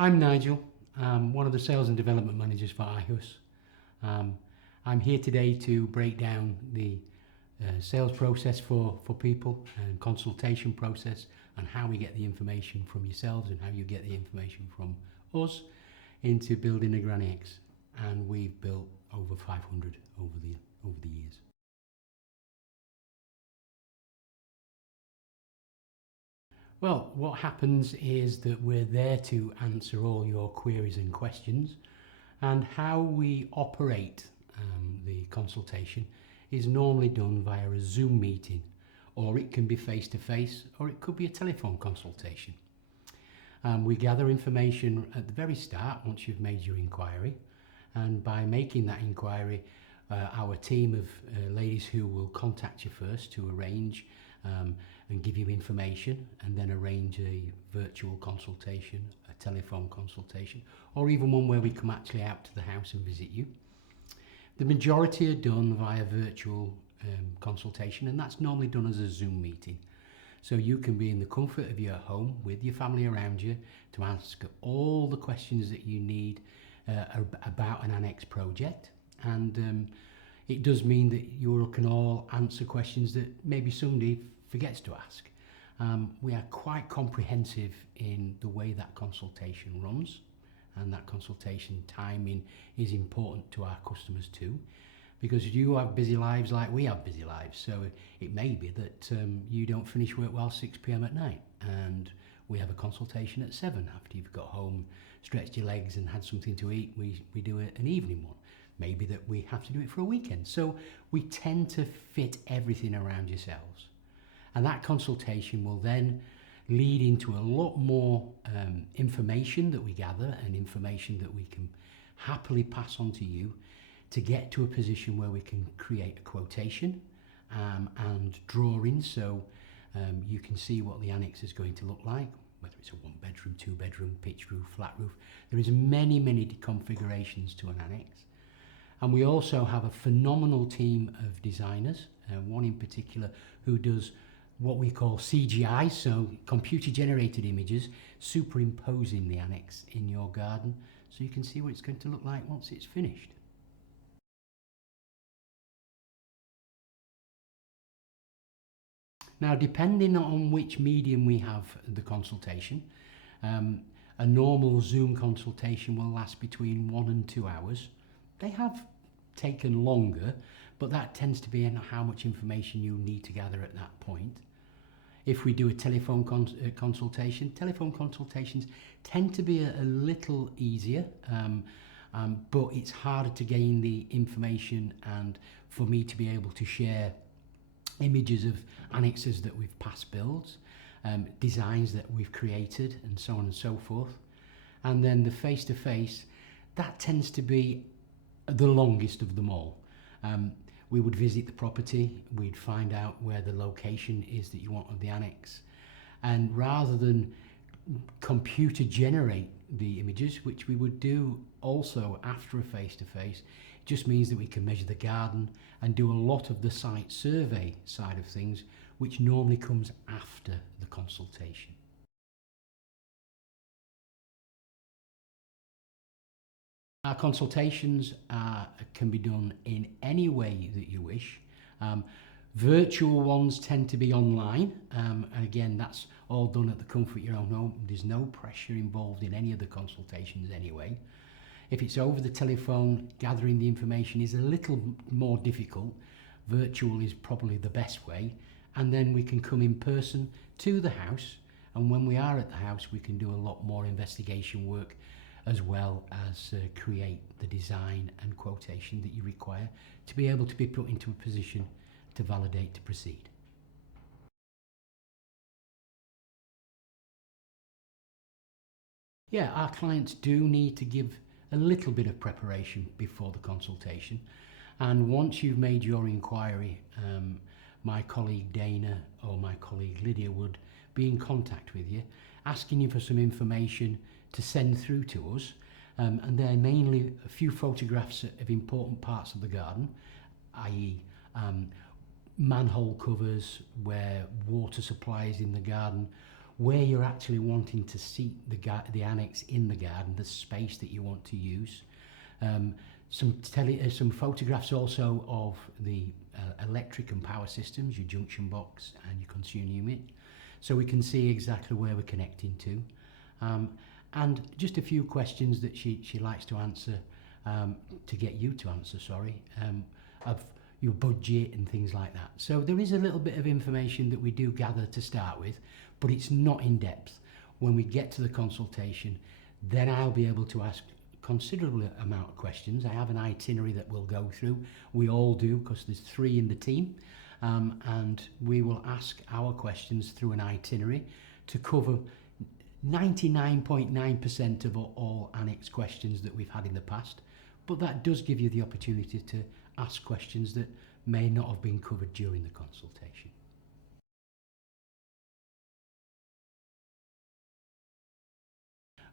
I'm Nigel. I'm one of the sales and development managers for iHus. I'm here today to break down the sales process for people and consultation process and how we get the information from yourselves and how you get the information from us into building a Annexe. And we've built over 500 over the years. Well, what happens is that we're there to answer all your queries and questions, and how we operate the consultation is normally done via a Zoom meeting, or it can be face-to-face, or it could be a telephone consultation. We gather information at the very start once you've made your inquiry, and by making that inquiry, our team of ladies who will contact you first to arrange and give you information, and then arrange a virtual consultation, a telephone consultation, or even one where we come actually out to the house and visit you. The majority are done via virtual consultation, and that's normally done as a Zoom meeting. So you can be in the comfort of your home with your family around you to ask all the questions that you need about an Annexe project. And it does mean that you can all answer questions that maybe somebody forgets to ask. We are quite comprehensive in the way that consultation runs, and that consultation timing is important to our customers too, because you have busy lives like we have busy lives. So it may be that you don't finish work well 6 p.m. at night, and we have a consultation at 7 after you've got home, stretched your legs and had something to eat. We do an evening one. Maybe that we have to do it for a weekend. So we tend to fit everything around yourselves. And that consultation will then lead into a lot more information that we gather, and information that we can happily pass on to you to get to a position where we can create a quotation and drawings, so you can see what the Annexe is going to look like, whether it's a 1-bedroom, 2-bedroom, pitched roof, flat roof. There is many configurations to an Annexe. And we also have a phenomenal team of designers, one in particular who does what we call CGI, so computer generated images, superimposing the Annexe in your garden, so you can see what it's going to look like once it's finished. Now, depending on which medium we have the consultation, a normal Zoom consultation will last between 1 and 2 hours. They have taken longer, but that tends to be in how much information you need to gather at that point. If we do a telephone consultation, telephone consultations tend to be a little easier, but it's harder to gain the information and for me to be able to share images of annexes that we've past builds, designs that we've created, and so on and so forth. And then the face-to-face, that tends to be the longest of them all. We would visit the property, we'd find out where the location is that you want of the Annexe, and rather than computer generate the images, which we would do also after a face-to-face, it just means that we can measure the garden and do a lot of the site survey side of things, which normally comes after the consultation. Our consultations can be done in any way that you wish. Virtual ones tend to be online, and again, that's all done at the comfort of your own home. There's no pressure involved in any of the consultations anyway. If it's over the telephone, gathering the information is a little more difficult. Virtual is probably the best way, and then we can come in person to the house, and when we are at the house, we can do a lot more investigation work, as well as create the design and quotation that you require to be able to be put into a position to validate to proceed. Yeah, our clients do need to give a little bit of preparation before the consultation, and once you've made your inquiry, my colleague Dana or my colleague Lydia would be in contact with you, asking you for some information to send through to us, and they're mainly a few photographs of important parts of the garden, i.e. manhole covers, where water supply is in the garden, where you're actually wanting to seat the annex in the garden, the space that you want to use. Some photographs also of the electric and power systems, your junction box and your consumer unit, so we can see exactly where we're connecting to. And just a few questions that she likes to answer, to get you to answer, of your budget and things like that. So there is a little bit of information that we do gather to start with, but it's not in depth. When we get to the consultation, then I'll be able to ask considerable amount of questions. I have an itinerary that we'll go through. We all do, because there's 3 in the team, and we will ask our questions through an itinerary to cover 99.9% of all Annexe questions that we've had in the past. But that does give you the opportunity to ask questions that may not have been covered during the consultation.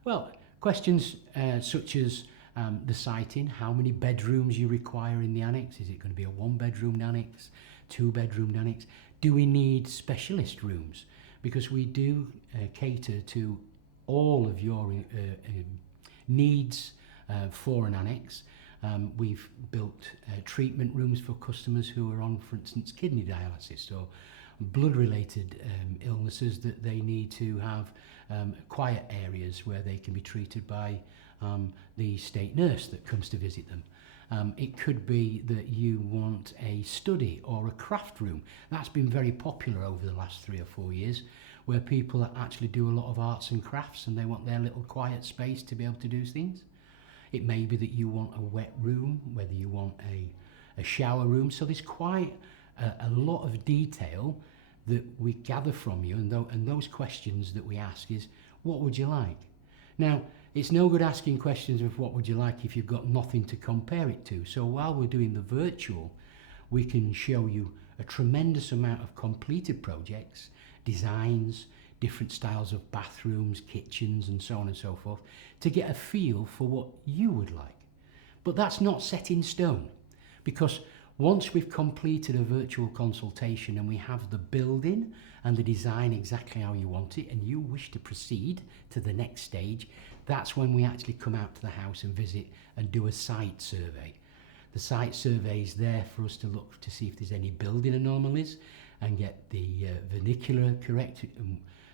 Well, questions such as the siting, how many bedrooms you require in the annex. Is it going to be a 1-bedroom annex, 2-bedroom annex? Do we need specialist rooms? Because we do cater to all of your needs for an annex. We've built treatment rooms for customers who are on, for instance, kidney dialysis or blood-related illnesses that they need to have quiet areas where they can be treated by the state nurse that comes to visit them. It could be that you want a study or a craft room. That's been very popular over the last 3 or 4 years, where people actually do a lot of arts and crafts and they want their little quiet space to be able to do things. It may be that you want a wet room, whether you want a shower room. So there's quite a lot of detail that we gather from you, and those questions that we ask is, what would you like? Now, it's no good asking questions of what would you like if you've got nothing to compare it to. So while we're doing the virtual, we can show you a tremendous amount of completed projects, designs, different styles of bathrooms, kitchens, and so on and so forth, to get a feel for what you would like. But that's not set in stone, because once we've completed a virtual consultation and we have the building and the design exactly how you want it, and you wish to proceed to the next stage, that's when we actually come out to the house and visit and do a site survey. The site survey is there for us to look to see if there's any building anomalies and get the vernacular correct,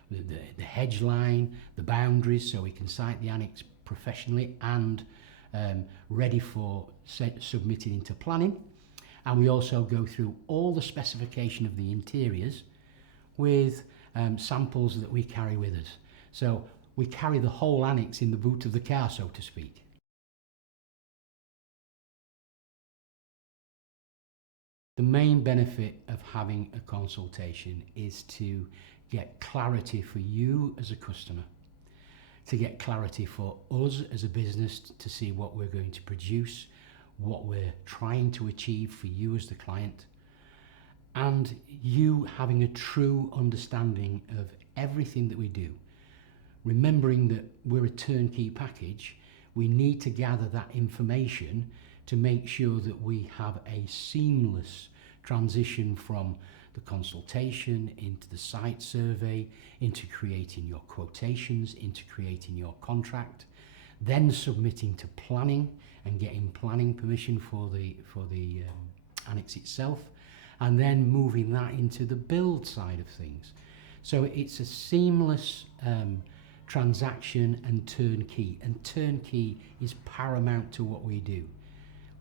the hedge line, the boundaries, so we can site the annex professionally and ready for submitting into planning. And we also go through all the specification of the interiors with samples that we carry with us. So we carry the whole annex in the boot of the car, so to speak. The main benefit of having a consultation is to get clarity for you as a customer, to get clarity for us as a business to see what we're going to produce, what we're trying to achieve for you as the client, and you having a true understanding of everything that we do. Remembering that we're a turnkey package, we need to gather that information to make sure that we have a seamless transition from the consultation into the site survey, into creating your quotations, into creating your contract, then submitting to planning and getting planning permission for the annex itself, and then moving that into the build side of things. So it's a seamless transaction and turnkey is paramount to what we do.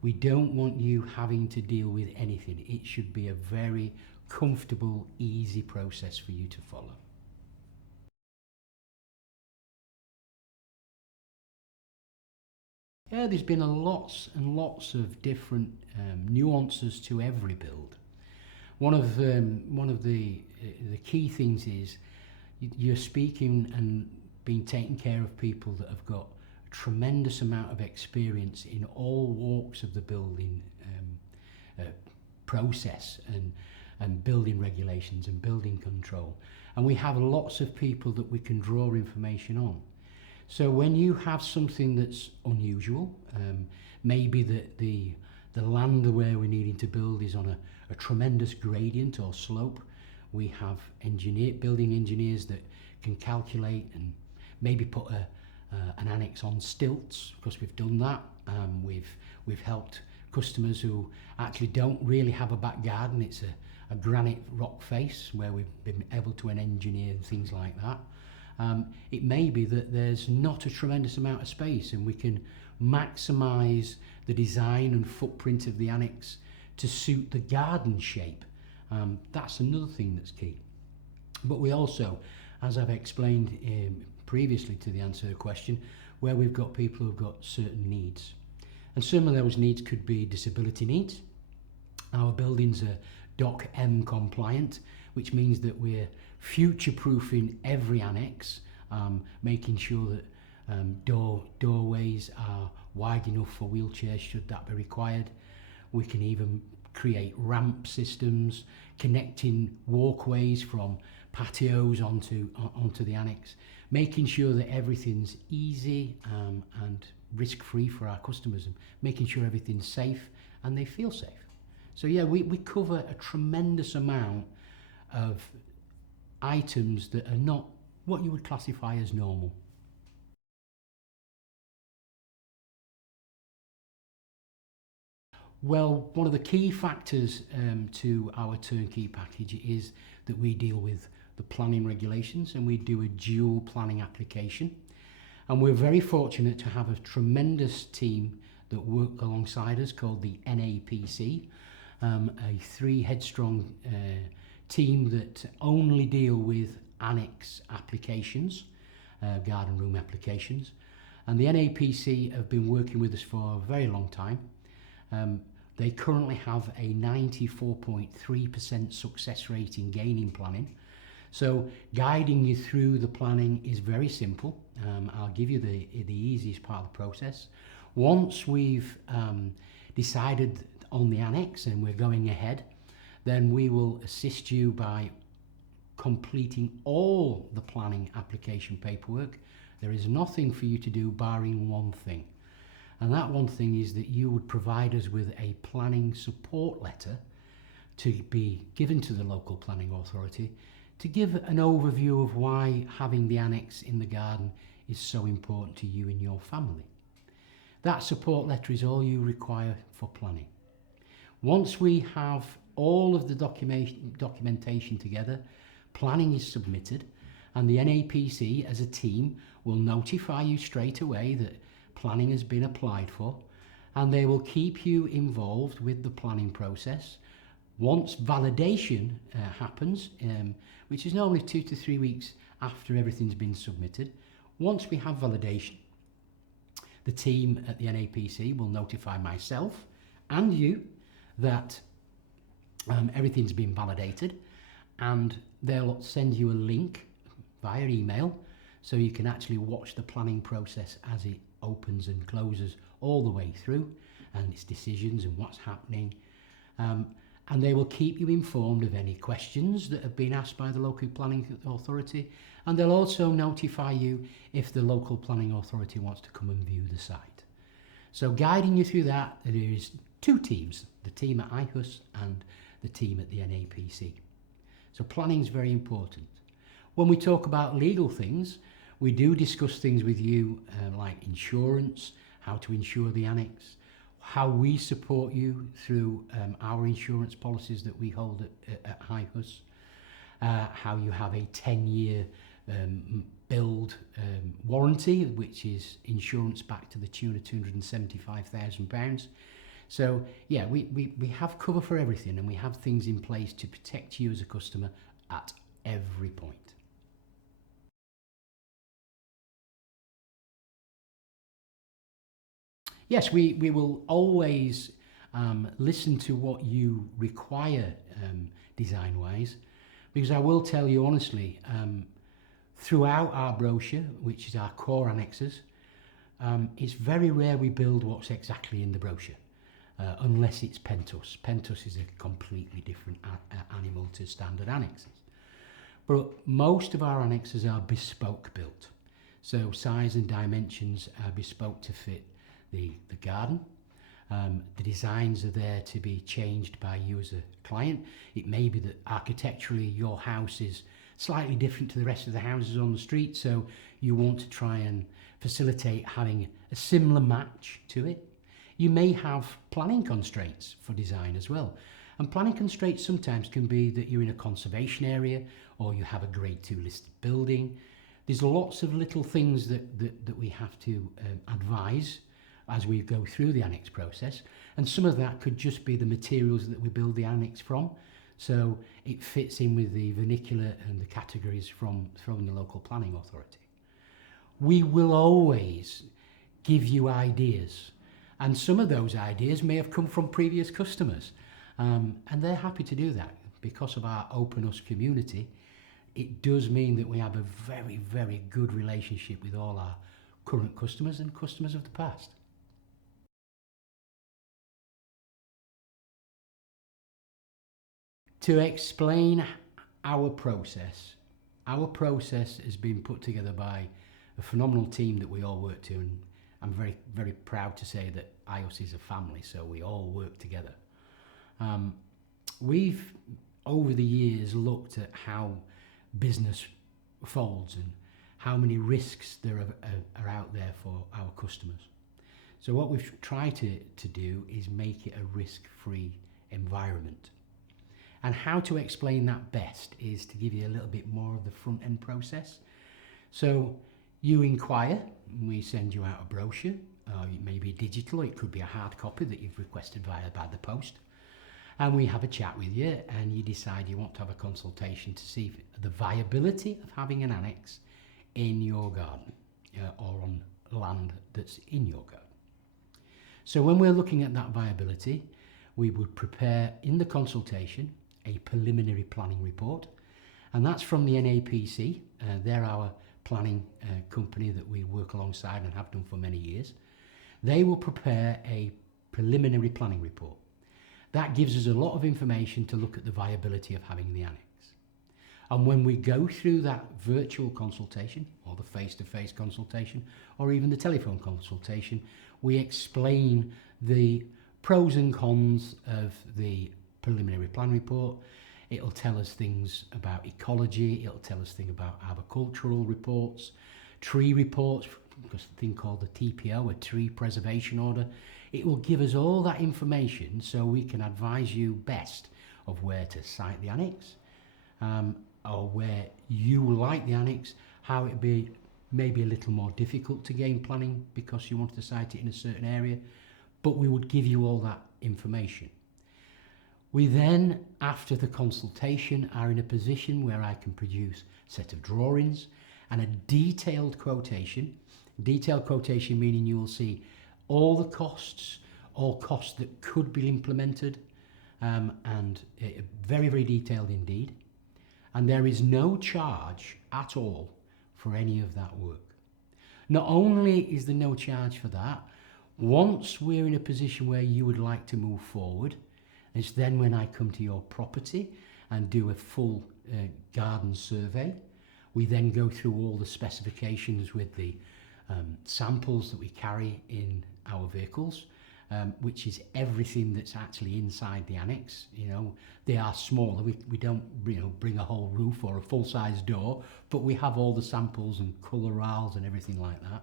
We don't want you having to deal with anything. It should be a very comfortable, easy process for you to follow. Yeah, there's been lots and lots of different nuances to every build. One of the key things is you're speaking and being taking care of people that have got a tremendous amount of experience in all walks of the building process and building regulations and building control. And we have lots of people that we can draw information on. So when you have something that's unusual, maybe that the land where we're needing to build is on a tremendous gradient or slope, we have building engineers that can calculate and maybe put an annex on stilts, because we've done that. We've helped customers who actually don't really have a back garden. It's a granite rock face where we've been able to engineer things like that. It may be that there's not a tremendous amount of space and we can maximise the design and footprint of the annex to suit the garden shape. That's another thing that's key. But we also, as I've explained previously to the answer to the question, where we've got people who've got certain needs. And some of those needs could be disability needs. Our buildings are DOC M compliant, which means that we're future-proofing every annex, making sure that doorways are wide enough for wheelchairs should that be required. We can even create ramp systems, connecting walkways from patios onto the annex, making sure that everything's easy and risk-free for our customers, and making sure everything's safe and they feel safe. So yeah, we cover a tremendous amount of items that are not what you would classify as normal. Well, one of the key factors to our turnkey package is that we deal with the planning regulations and we do a dual planning application. And we're very fortunate to have a tremendous team that work alongside us called the NAPC, a 3 headstrong team that only deal with annex applications, garden room applications. And the NAPC have been working with us for a very long time. They currently have a 94.3% success rate in gaining planning. So guiding you through the planning is very simple. I'll give you the easiest part of the process. Once we've decided on the annex and we're going ahead, then we will assist you by completing all the planning application paperwork. There is nothing for you to do barring one thing. And that one thing is that you would provide us with a planning support letter to be given to the local planning authority to give an overview of why having the annex in the garden is so important to you and your family. That support letter is all you require for planning. Once we have all of the documentation together, planning is submitted, and the NAPC as a team will notify you straight away that planning has been applied for, and they will keep you involved with the planning process. Once validation happens, which is normally 2 to 3 weeks after everything's been submitted, once we have validation, the team at the NAPC will notify myself and you that everything's been validated, and they'll send you a link via email so you can actually watch the planning process as it opens and closes all the way through, and its decisions and what's happening. And they will keep you informed of any questions that have been asked by the local planning authority, and they'll also notify you if the local planning authority wants to come and view the site. So guiding you through that, there is 2 teams, the team at iHus and the team at the NAPC. So planning is very important. When we talk about legal things, we do discuss things with you like insurance, how to insure the annex, how we support you through our insurance policies that we hold at iHus, how you have a 10-year build warranty, which is insurance back to the tune of £275,000. So yeah, we have cover for everything, and we have things in place to protect you as a customer at every point. Yes, we will always listen to what you require design-wise, because I will tell you honestly, throughout our brochure, which is our core annexes, it's very rare we build what's exactly in the brochure, unless it's Pentus. Pentus is a completely different animal to standard annexes. But most of our annexes are bespoke built. So size and dimensions are bespoke to fit the garden. The designs are there to be changed by you as a client. It may be that architecturally your house is slightly different to the rest of the houses on the street, so you want to try and facilitate having a similar match to it. You may have planning constraints for design as well. And planning constraints sometimes can be that you're in a conservation area or you have a grade 2 listed building. There's lots of little things that we have to advise as we go through the annex process. And some of that could just be the materials that we build the annex from. So it fits in with the vernacular and the categories from the local planning authority. We will always give you ideas. And some of those ideas may have come from previous customers. And they're happy to do that. Because of our openness community, it does mean that we have a very, very good relationship with all our current customers and customers of the past. To explain our process has been put together by a phenomenal team that we all work to, and I'm very, very proud to say that iHus is a family, so we all work together. We've, over the years, looked at how business folds and how many risks there are out there for our customers. So what we've tried to do is make it a risk-free environment. And how to explain that best is to give you a little bit more of the front-end process. So you inquire, we send you out a brochure, it may be digital, it could be a hard copy that you've requested by the post. And we have a chat with you and you decide you want to have a consultation to see the viability of having an annex in your garden or on land that's in your garden. So when we're looking at that viability, we would prepare in the consultation a preliminary planning report, and that's from the NAPC. They're our planning company that we work alongside and have done for many years. They will prepare a preliminary planning report. That gives us a lot of information to look at the viability of having the annex. And when we go through that virtual consultation or the face-to-face consultation or even the telephone consultation, we explain the pros and cons of the preliminary plan report. It'll tell us things about ecology, it'll tell us things about agricultural reports, tree reports, because the thing called the TPO, a tree preservation order. It will give us all that information so we can advise you best of where to site the annex, or where you like the annex, how it be maybe a little more difficult to gain planning because you want to site it in a certain area, but we would give you all that information. We then, after the consultation, are in a position where I can produce a set of drawings and a detailed quotation. Detailed quotation meaning you will see all the costs, all costs that could be implemented, and very, very detailed indeed. And there is no charge at all for any of that work. Not only is there no charge for that, once we're in a position where you would like to move forward, it's then when I come to your property and do a full garden survey. We then go through all the specifications with the samples that we carry in our vehicles, which is everything that's actually inside the annex. You know, they are smaller. We don't, you know, bring a whole roof or a full-size door, but we have all the samples and colour rails and everything like that.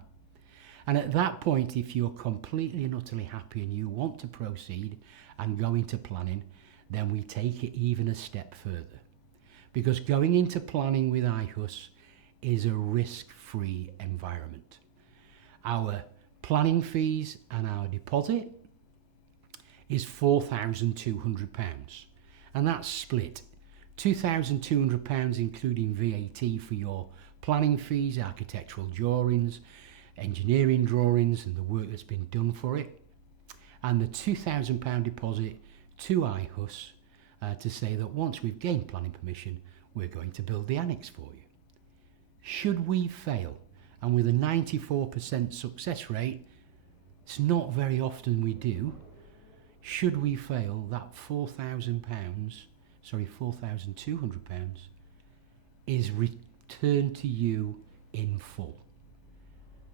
And at that point, if you're completely and utterly happy and you want to proceed and go into planning, then we take it even a step further. Because going into planning with iHus is a risk-free environment. Our planning fees and our deposit is £4,200, and that's split £2,200 including VAT for your planning fees, architectural drawings, engineering drawings and the work that's been done for it, and the £2,000 deposit to iHus to say that once we've gained planning permission, we're going to build the annex for you. Should we fail, and with a 94% success rate, it's not very often we do, should we fail, that £4,200 is returned to you in full.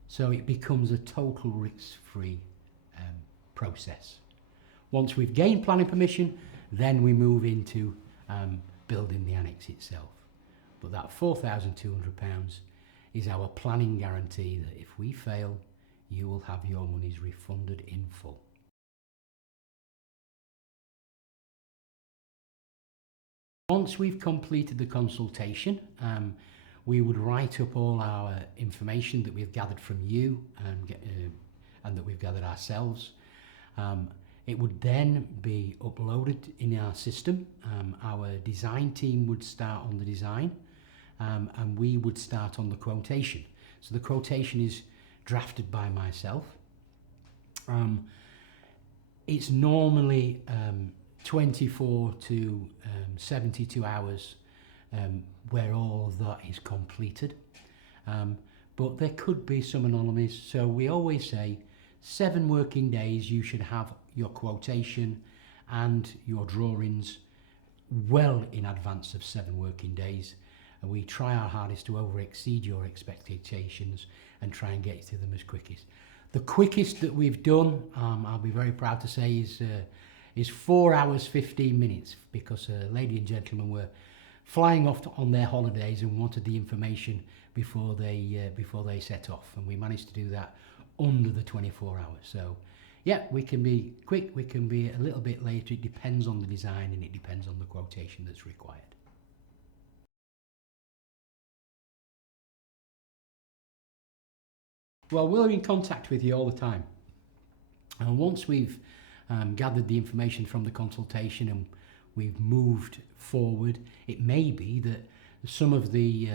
So it becomes a total risk-free process. Once we've gained planning permission, then we move into building the annex itself. But that £4,200 is our planning guarantee that if we fail, you will have your monies refunded in full. Once we've completed the consultation, we would write up all our information that we've gathered from you and that we've gathered ourselves. It would then be uploaded in our system. Our design team would start on the design, and we would start on the quotation. So the quotation is drafted by myself. It's normally 24 to 72 hours where all of that is completed. But there could be some anomalies, so we always say 7 working days you should have your quotation and your drawings well in advance of 7 working days, and we try our hardest to exceed your expectations and try and get you to them as quickest. The quickest that we've done, I'll be very proud to say, is 4 hours 15 minutes, because a lady and gentleman were flying off on their holidays and wanted the information before they set off, and we managed to do that under the 24 hours. So yeah, we can be quick, we can be a little bit later. It depends on the design and it depends on the quotation that's required. Well, we're in contact with you all the time, and once we've gathered the information from the consultation and we've moved forward, it may be that some of the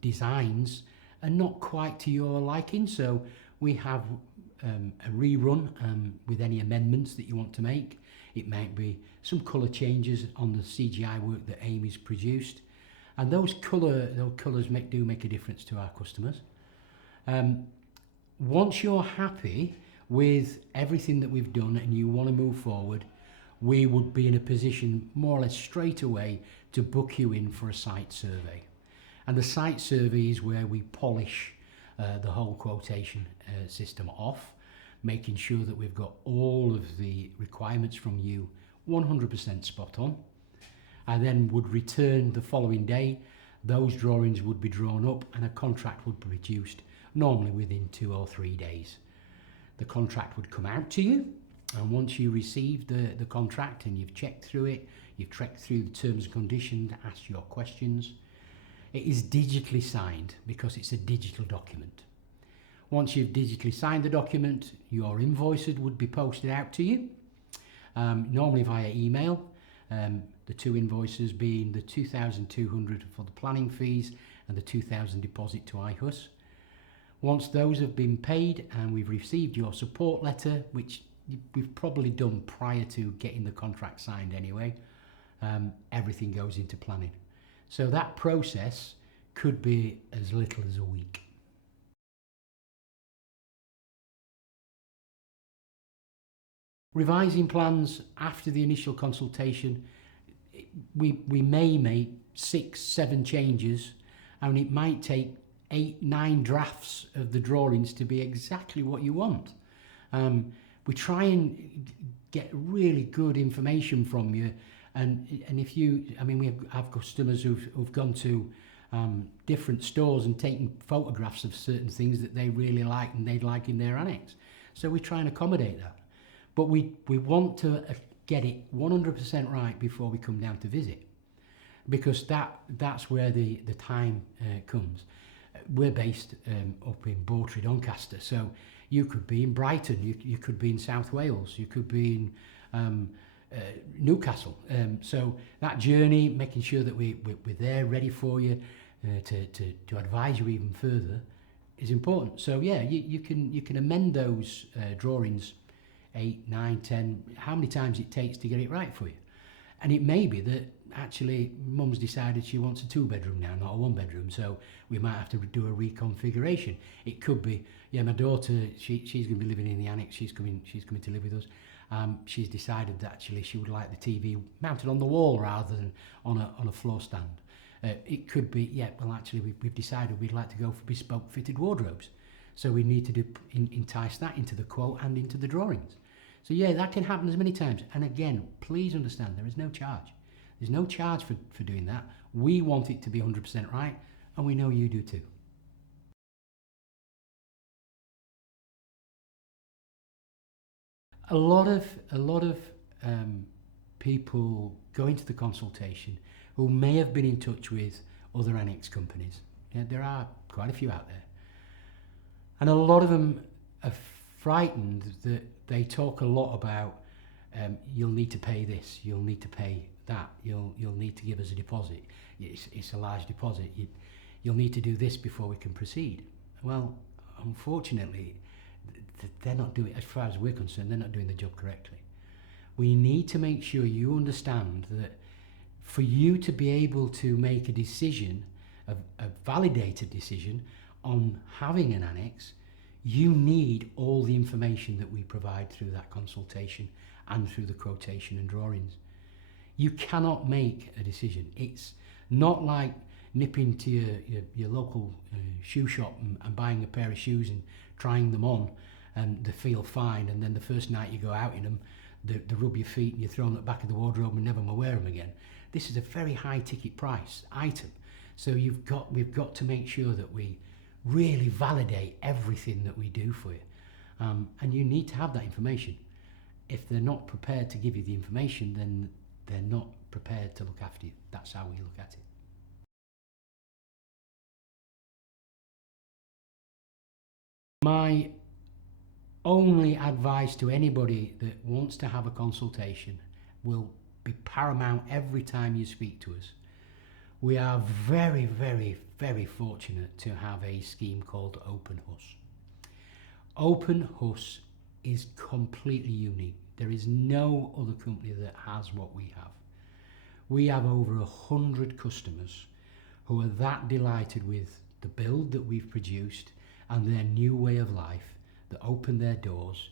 designs are not quite to your liking, so we have a rerun with any amendments that you want to make. It might be some colour changes on the CGI work that Amy's produced, and those colours do make a difference to our customers. Once you're happy with everything that we've done and you want to move forward, we would be in a position more or less straight away to book you in for a site survey. And the site survey is where we polish the whole quotation system off, making sure that we've got all of the requirements from you 100% spot on. I then would return the following day. Those drawings would be drawn up and a contract would be produced, normally within 2 or 3 days. The contract would come out to you, and once you receive the contract and you've checked through it, you've checked through the terms and conditions, asked your questions, it is digitally signed because it's a digital document. Once you've digitally signed the document, your invoices would be posted out to you, normally via email. The 2 invoices being the 2,200 for the planning fees and the 2,000 deposit to iHus. Once those have been paid and we've received your support letter, which we've probably done prior to getting the contract signed anyway, everything goes into planning. So that process could be as little as a week. Revising plans after the initial consultation, we may make 6, 7 changes, and it might take 8, 9 drafts of the drawings to be exactly what you want. We try and get really good information from you, and if you, I mean, we have customers who've gone to different stores and taken photographs of certain things that they really like and they'd like in their annex. So we try and accommodate that. But we want to get it 100% right before we come down to visit, because that's where the time comes. We're based up in Bawtry, Doncaster, so you could be in Brighton, you could be in South Wales, you could be in Newcastle. So that journey, making sure that we're there ready for you to advise you even further, is important. So yeah, you can amend those drawings 8, 9, 10, how many times it takes to get it right for you. And it may be that actually mum's decided she wants a 2-bedroom now, not a 1-bedroom, so we might have to do a reconfiguration. It could be, yeah, my daughter, she's going to be living in the annex, she's coming to live with us. She's decided that actually she would like the TV mounted on the wall rather than on a floor stand. It could be, yeah, well actually we've decided we'd like to go for bespoke fitted wardrobes. So we need to entice that into the quote and into the drawings. So yeah, that can happen as many times. And again, please understand, there is no charge. There's no charge for doing that. We want it to be 100% right, and we know you do too. A lot of people go into the consultation who may have been in touch with other Annexe companies. Yeah, there are quite a few out there. And a lot of them are frightened that they talk a lot about you'll need to pay this, you'll need to pay that, you'll need to give us a deposit. It's a large deposit. You'll need to do this before we can proceed. Well, unfortunately, they're not doing, as far as we're concerned, they're not doing the job correctly. We need to make sure you understand that for you to be able to make a decision, a validated decision on having an annex, you need all the information that we provide through that consultation and through the quotation and drawings. You cannot make a decision. It's not like nipping to your local shoe shop and buying a pair of shoes and trying them on and they feel fine, and then the first night you go out in them, they rub your feet and you throw them at the back of the wardrobe and never more wear them again. This is a very high ticket price item. So we've got to make sure that we really validate everything that we do for you. And you need to have that information. If they're not prepared to give you the information, then they're not prepared to look after you. That's how we look at it. My only advice to anybody that wants to have a consultation will be paramount every time you speak to us. We are very, very, very fortunate to have a scheme called iHus. iHus is completely unique. There is no other company that has what we have. We have over 100 customers who are that delighted with the build that we've produced and their new way of life that open their doors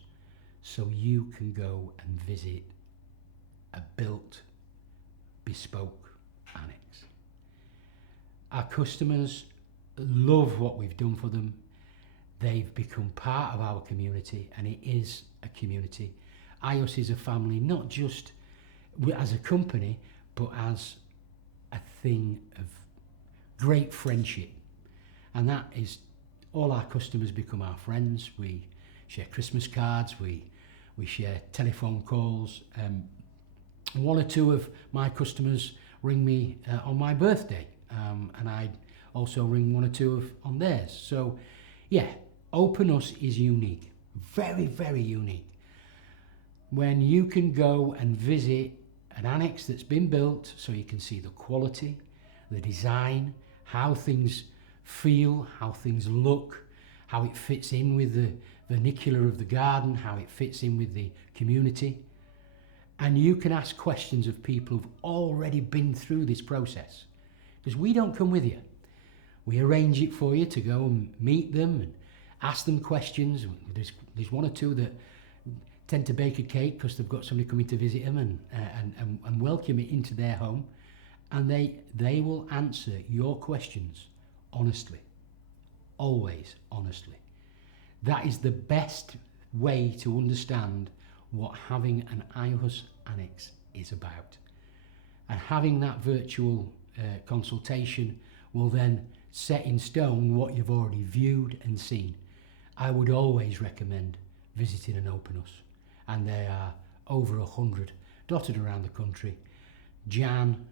so you can go and visit a built, bespoke annex. Our customers love what we've done for them. They've become part of our community, and it is a community. iHus is a family, not just as a company, but as a thing of great friendship. And that is, all our customers become our friends. We share Christmas cards, we share telephone calls. One or two of my customers ring me on my birthday, and I also ring one or two on theirs. So yeah, iHus is unique, very, very unique. When you can go and visit an annex that's been built so you can see the quality, the design, how things feel, how things look, how it fits in with the vernacular of the garden, how it fits in with the community. And you can ask questions of people who've already been through this process. Because we don't come with you. We arrange it for you to go and meet them and ask them questions. There's one or two that tend to bake a cake because they've got somebody coming to visit them and welcome it into their home. And they will answer your questions honestly. Always honestly. That is the best way to understand what having an iHus annex is about. And having that virtual consultation will then set in stone what you've already viewed and seen. I would always recommend visiting an iHus, and there are over 100 dotted around the country. Jan,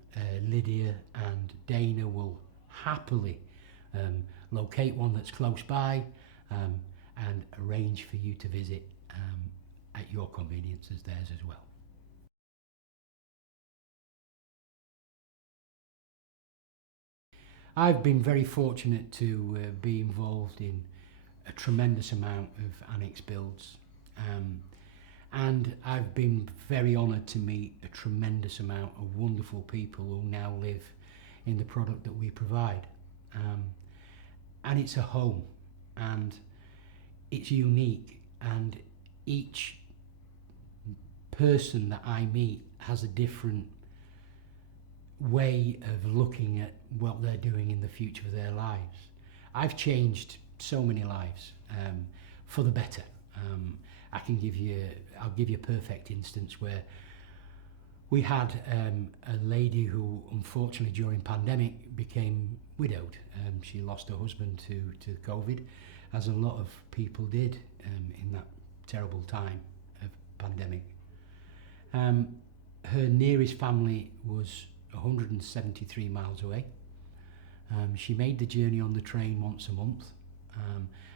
Lydia and Dana will happily locate one that's close by and arrange for you to visit at your convenience as theirs as well. I've been very fortunate to be involved in a tremendous amount of annex builds, and I've been very honoured to meet a tremendous amount of wonderful people who now live in the product that we provide. And it's a home, and it's unique, and each person that I meet has a different way of looking at what they're doing in the future of their lives. I've changed so many lives for the better. I'll give you a perfect instance where We had a lady who unfortunately during pandemic became widowed. She lost her husband to COVID, as a lot of people did in that terrible time of pandemic. Her nearest family was 173 miles away. She made the journey on the train once a month,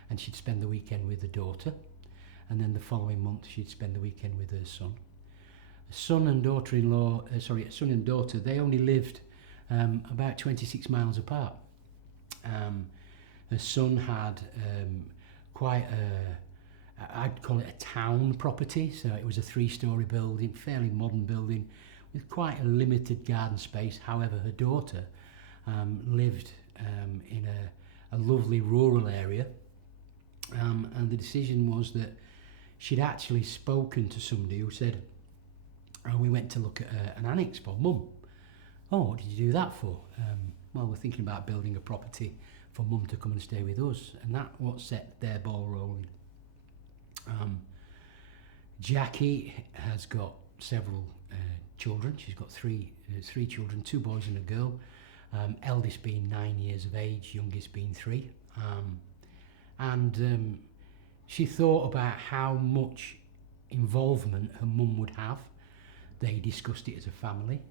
and she'd spend the weekend with the daughter, and then the following month she'd spend the weekend with her son. Son and daughter-in-law, son and daughter, they only lived about 26 miles apart. Her son had quite I'd call it a town property, so it was a 3-storey building, fairly modern building, with quite a limited garden space. However, her daughter lived in a lovely rural area, and the decision was that she'd actually spoken to somebody who said, we went to look at an annex for Mum. Oh, what did you do that for? Well, we're thinking about building a property for Mum to come and stay with us, and that what set their ball rolling. Jackie has got several children. She's got three children, 2 boys and a girl. Eldest being 9 years of age, youngest being 3. And she thought about how much involvement her mum would have. They discussed it as a family.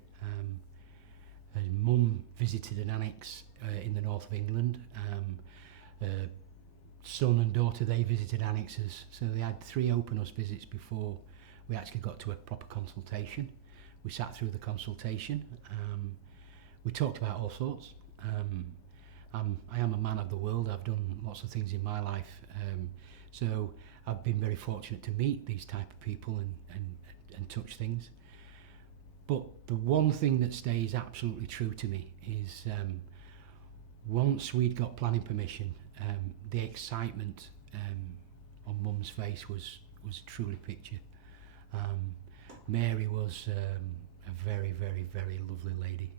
Her mum visited an annex in the north of England. Son and daughter, they visited annexes. So they had 3 open house visits before we actually got to a proper consultation. We sat through the consultation. We talked about all sorts. I am a man of the world. I've done lots of things in my life. So I've been very fortunate to meet these type of people and touch things. But the one thing that stays absolutely true to me is once we'd got planning permission, the excitement on Mum's face was truly pictured. Mary was a very, very, very lovely lady.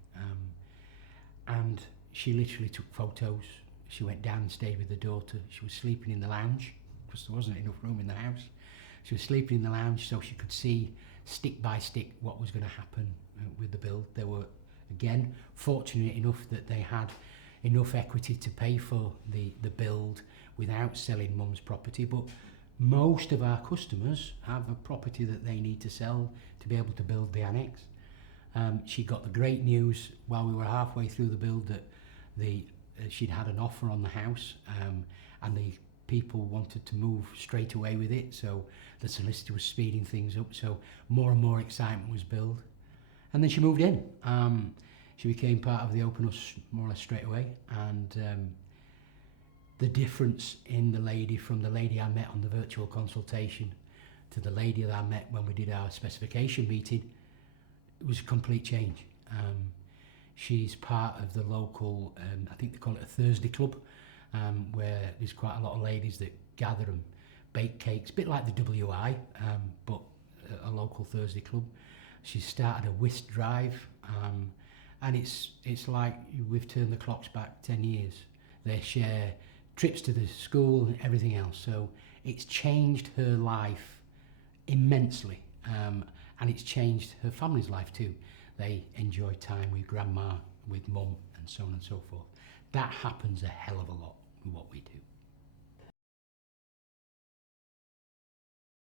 And she literally took photos. She went down and stayed with the daughter. She was sleeping in the lounge because there wasn't enough room in the house. She was sleeping in the lounge so she could see stick by stick what was going to happen with the build. They were, again, fortunate enough that they had enough equity to pay for the build without selling Mum's property. But most of our customers have a property that they need to sell to be able to build the annex. She got the great news while we were halfway through the build that she'd had an offer on the house, and the people wanted to move straight away with it, so the solicitor was speeding things up, so more and more excitement was built. And then she moved in. She became part of the open house more or less straight away, and the difference in the lady, from the lady I met on the virtual consultation to the lady that I met when we did our specification meeting, it was a complete change. She's part of the local, I think they call it a Thursday club, where there's quite a lot of ladies that gather and bake cakes, a bit like the WI, but a local Thursday club. She's started a whist drive, and it's like we've turned the clocks back 10 years. They share trips to the school and everything else, so it's changed her life immensely, and it's changed her family's life too. They enjoy time with grandma, with mum, and so on and so forth. That happens a hell of a lot with what we do.